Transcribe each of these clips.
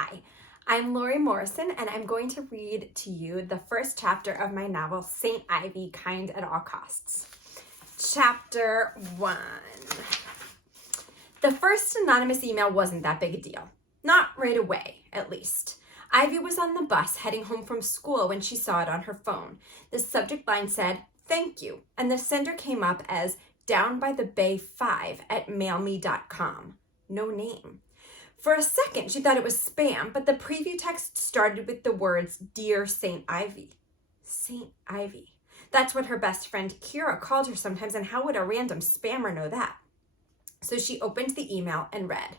Hi, I'm Laurie Morrison, and I'm going to read to you the first chapter of my novel, St. Ivy, Kind at All Costs. Chapter 1. The first anonymous email wasn't that big a deal. Not right away, at least. Ivy was on the bus heading home from school when she saw it on her phone. The subject line said, "Thank you," and the sender came up as Down by the Bay 5 at mailme.com. No name. For a second, she thought it was spam, but the preview text started with the words, "Dear St. Ivy." St. Ivy. That's what her best friend Kira called her sometimes, and how would a random spammer know that? So she opened the email and read,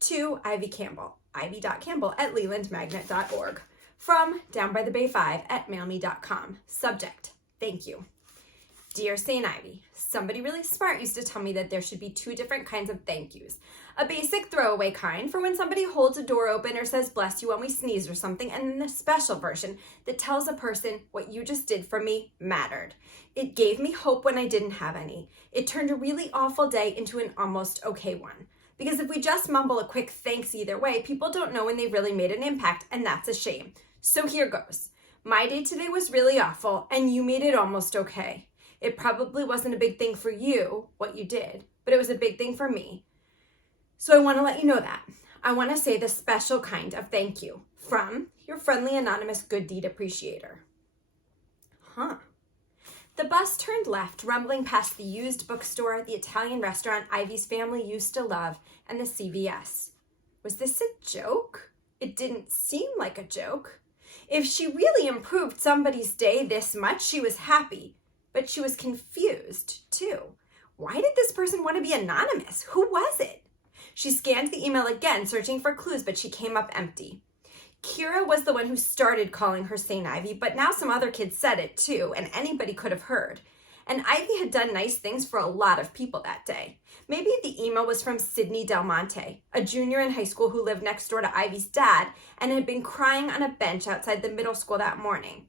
"To Ivy Campbell, ivy.campbell@lelandmagnet.org. From Down by the Bay 5 at mailme.com. Subject, thank you. Dear St. Ivy, somebody really smart used to tell me that there should be two different kinds of thank yous. A basic throwaway kind for when somebody holds a door open or says bless you when we sneeze or something, and then a special version that tells a person what you just did for me mattered. It gave me hope when I didn't have any. It turned a really awful day into an almost okay one. Because if we just mumble a quick thanks either way, people don't know when they really made an impact, and that's a shame. So here goes. My day today was really awful, and you made it almost okay. It probably wasn't a big thing for you, what you did, but it was a big thing for me. So I want to let you know that. I want to say the special kind of thank you from your friendly anonymous good deed appreciator." The bus turned left, rumbling past the used bookstore, the Italian restaurant Ivy's family used to love, and the CVS. Was this a joke? It didn't seem like a joke. If she really improved somebody's day this much, she was happy. But she was confused, too. Why did this person want to be anonymous? Who was it? She scanned the email again, searching for clues, but she came up empty. Kira was the one who started calling her St. Ivy, but now some other kids said it, too, and anybody could have heard. And Ivy had done nice things for a lot of people that day. Maybe the email was from Sydney Del Monte, a junior in high school who lived next door to Ivy's dad and had been crying on a bench outside the middle school that morning.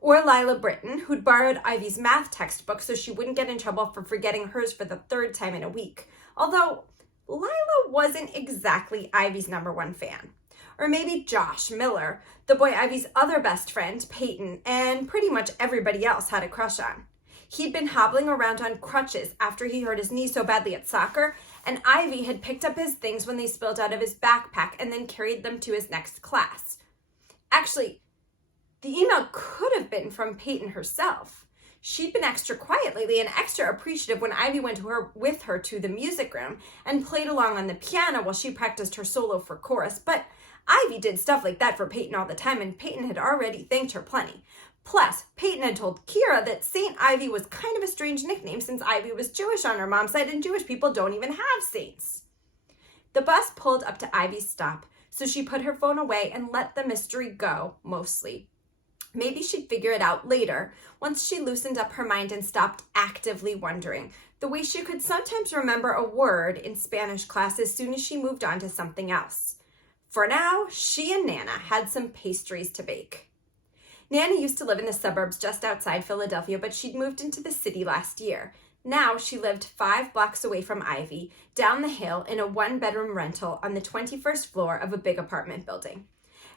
Or Lila Britton, who'd borrowed Ivy's math textbook so she wouldn't get in trouble for forgetting hers for the third time in a week. Although Lila wasn't exactly Ivy's #1 fan. Or maybe Josh Miller, the boy Ivy's other best friend, Peyton, and pretty much everybody else had a crush on. He'd been hobbling around on crutches after he hurt his knee so badly at soccer, and Ivy had picked up his things when they spilled out of his backpack and then carried them to his next class. Actually, the email could have been from Peyton herself. She'd been extra quiet lately and extra appreciative when Ivy went with her to the music room and played along on the piano while she practiced her solo for chorus. But Ivy did stuff like that for Peyton all the time, and Peyton had already thanked her plenty. Plus, Peyton had told Kira that St. Ivy was kind of a strange nickname since Ivy was Jewish on her mom's side, and Jewish people don't even have saints. The bus pulled up to Ivy's stop, so she put her phone away and let the mystery go, mostly. Maybe she'd figure it out later, once she loosened up her mind and stopped actively wondering, the way she could sometimes remember a word in Spanish class as soon as she moved on to something else. For now, she and Nana had some pastries to bake. Nana used to live in the suburbs just outside Philadelphia, but she'd moved into the city last year. Now she lived 5 blocks away from Ivy, down the hill in a 1-bedroom rental on the 21st floor of a big apartment building.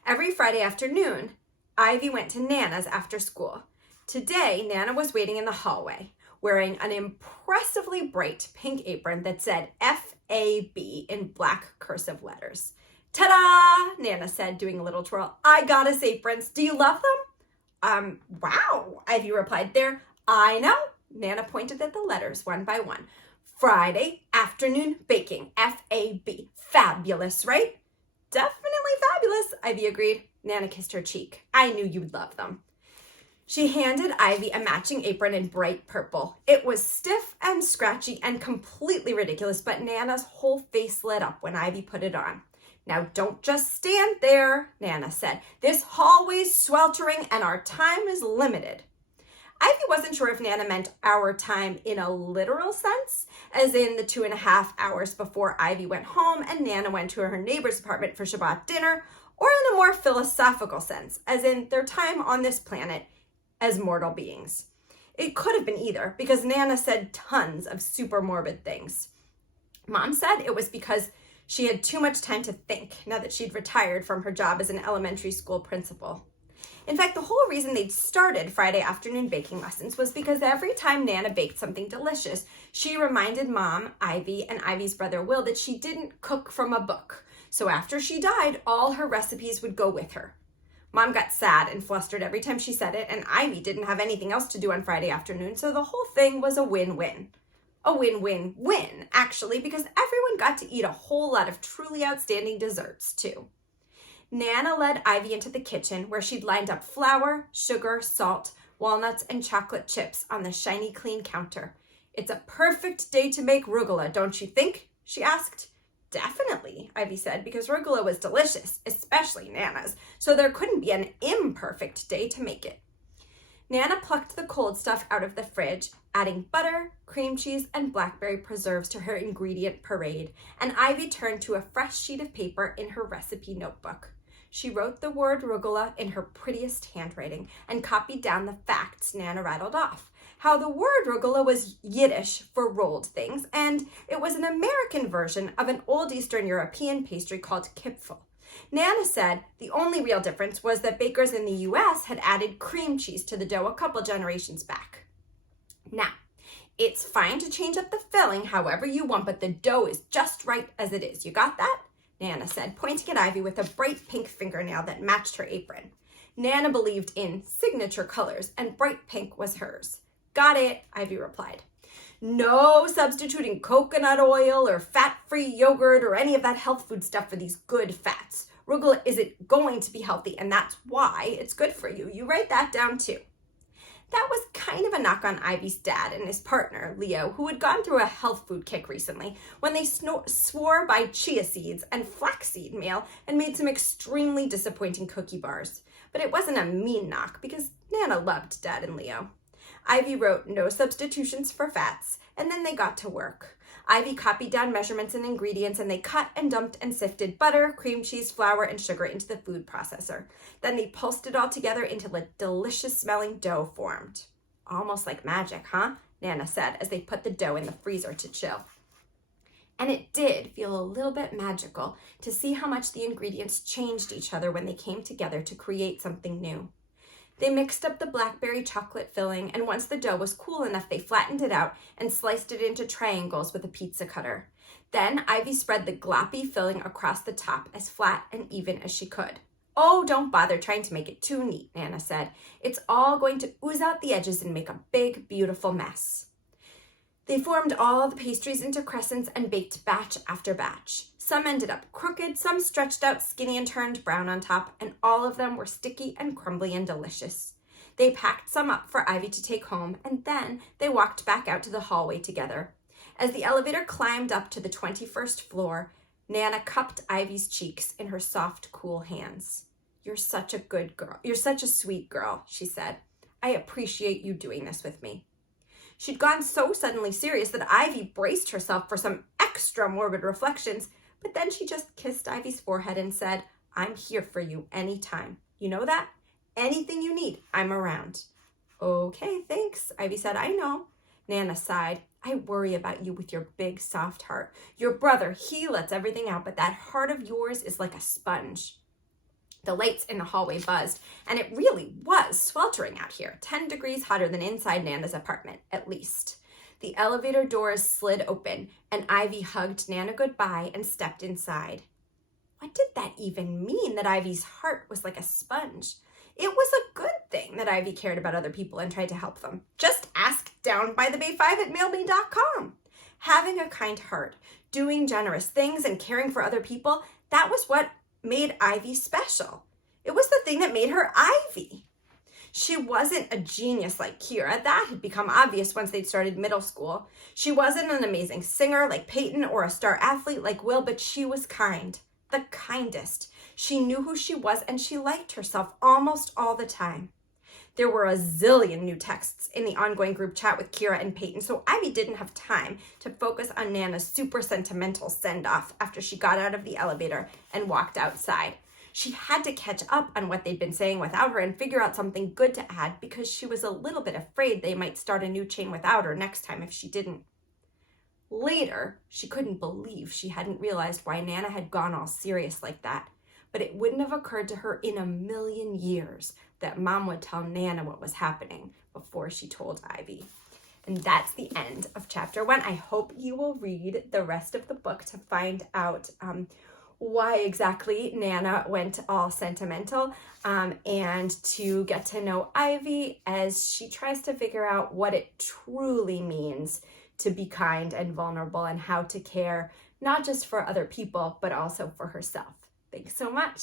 Every Friday afternoon, Ivy went to Nana's after school. Today, Nana was waiting in the hallway, wearing an impressively bright pink apron that said FAB in black cursive letters. "Ta-da!" Nana said, doing a little twirl. "I got us aprons. Do you love them?" Wow, Ivy replied. I know." Nana pointed at the letters one by one. "Friday afternoon baking, FAB. Fabulous, right?" "Definitely fabulous," Ivy agreed. Nana kissed her cheek. "I knew you'd love them." She handed Ivy a matching apron in bright purple. It was stiff and scratchy and completely ridiculous, but Nana's whole face lit up when Ivy put it on. "Now don't just stand there," Nana said. "This hallway's sweltering and our time is limited." Ivy wasn't sure if Nana meant our time in a literal sense, as in the 2.5 hours before Ivy went home and Nana went to her neighbor's apartment for Shabbat dinner, or in a more philosophical sense, as in their time on this planet as mortal beings. It could have been either, because Nana said tons of super morbid things. Mom said it was because She had too much time to think now that she'd retired from her job as an elementary school principal. In fact, the whole reason they'd started Friday afternoon baking lessons was because every time Nana baked something delicious, she reminded Mom, Ivy, and Ivy's brother Will that she didn't cook from a book. So after she died, all her recipes would go with her. Mom got sad and flustered every time she said it, and Ivy didn't have anything else to do on Friday afternoon, so the whole thing was a win-win. A win-win-win, actually, because everyone got to eat a whole lot of truly outstanding desserts, too. Nana led Ivy into the kitchen where she'd lined up flour, sugar, salt, walnuts, and chocolate chips on the shiny, clean counter. "It's a perfect day to make rugula, don't you think?" she asked. "Definitely," Ivy said, because rugula was delicious, especially Nana's, so there couldn't be an imperfect day to make it. Nana plucked the cold stuff out of the fridge, adding butter, cream cheese, and blackberry preserves to her ingredient parade, and Ivy turned to a fresh sheet of paper in her recipe notebook. She wrote the word rugula in her prettiest handwriting and copied down the facts Nana rattled off. How the word rugula was Yiddish for rolled things, and it was an American version of an old Eastern European pastry called kipfel. Nana said the only real difference was that bakers in the U.S. had added cream cheese to the dough a couple generations back. Now, it's fine to change up the filling however you want, but the dough is just right as it is. You got that? Nana said, pointing at Ivy with a bright pink fingernail that matched her apron. Nana believed in signature colors, and bright pink was hers. "Got it," Ivy replied. "No substituting coconut oil or fat-free yogurt or any of that health food stuff for these good fats. Rugula isn't going to be healthy, and that's why it's good for you. You write that down too." That was kind of a knock on Ivy's dad and his partner, Leo, who had gone through a health food kick recently when they swore by chia seeds and flaxseed meal and made some extremely disappointing cookie bars. But it wasn't a mean knock because Nana loved Dad and Leo. Ivy wrote no substitutions for fats, and then they got to work. Ivy copied down measurements and ingredients, and they cut and dumped and sifted butter, cream cheese, flour, and sugar into the food processor. Then they pulsed it all together until a delicious-smelling dough formed. "Almost like magic, huh?" Nana said as they put the dough in the freezer to chill. And it did feel a little bit magical to see how much the ingredients changed each other when they came together to create something new. They mixed up the blackberry chocolate filling, and once the dough was cool enough, they flattened it out and sliced it into triangles with a pizza cutter. Then Ivy spread the gloppy filling across the top as flat and even as she could. "Oh, don't bother trying to make it too neat," Nana said. "It's all going to ooze out the edges and make a big, beautiful mess." They formed all the pastries into crescents and baked batch after batch. Some ended up crooked, some stretched out skinny and turned brown on top, and all of them were sticky and crumbly and delicious. They packed some up for Ivy to take home, and then they walked back out to the hallway together. As the elevator climbed up to the 21st floor, Nana cupped Ivy's cheeks in her soft, cool hands. "You're such a good girl. You're such a sweet girl," she said. "I appreciate you doing this with me." She'd gone so suddenly serious that Ivy braced herself for some extra morbid reflections, but then she just kissed Ivy's forehead and said, "I'm here for you anytime. You know that? Anything you need, I'm around." "Okay, thanks," Ivy said. "I know." Nana sighed. "I worry about you with your big, soft heart. Your brother, he lets everything out, but that heart of yours is like a sponge." The lights in the hallway buzzed, and it really was sweltering out here, 10 degrees hotter than inside Nana's apartment, at least. The elevator doors slid open, and Ivy hugged Nana goodbye and stepped inside. What did that even mean, that Ivy's heart was like a sponge? It was a good thing that Ivy cared about other people and tried to help them. Just ask downbythebay5@mailme.com. Having a kind heart, doing generous things, and caring for other people, that was what made Ivy special. It was the thing that made her Ivy. She wasn't a genius like Kira. That had become obvious once they'd started middle school. She wasn't an amazing singer like Peyton or a star athlete like Will, but she was kind. The kindest. She knew who she was, and she liked herself almost all the time. There were a zillion new texts in the ongoing group chat with Kira and Peyton, so Ivy didn't have time to focus on Nana's super sentimental send-off after she got out of the elevator and walked outside. She had to catch up on what they'd been saying without her and figure out something good to add because she was a little bit afraid they might start a new chain without her next time if she didn't. Later, she couldn't believe she hadn't realized why Nana had gone all serious like that, but it wouldn't have occurred to her in a million years that Mom would tell Nana what was happening before she told Ivy. And that's the end of chapter 1. I hope you will read the rest of the book to find out why exactly Nana went all sentimental, and to get to know Ivy as she tries to figure out what it truly means to be kind and vulnerable and how to care not just for other people, but also for herself. Thanks so much.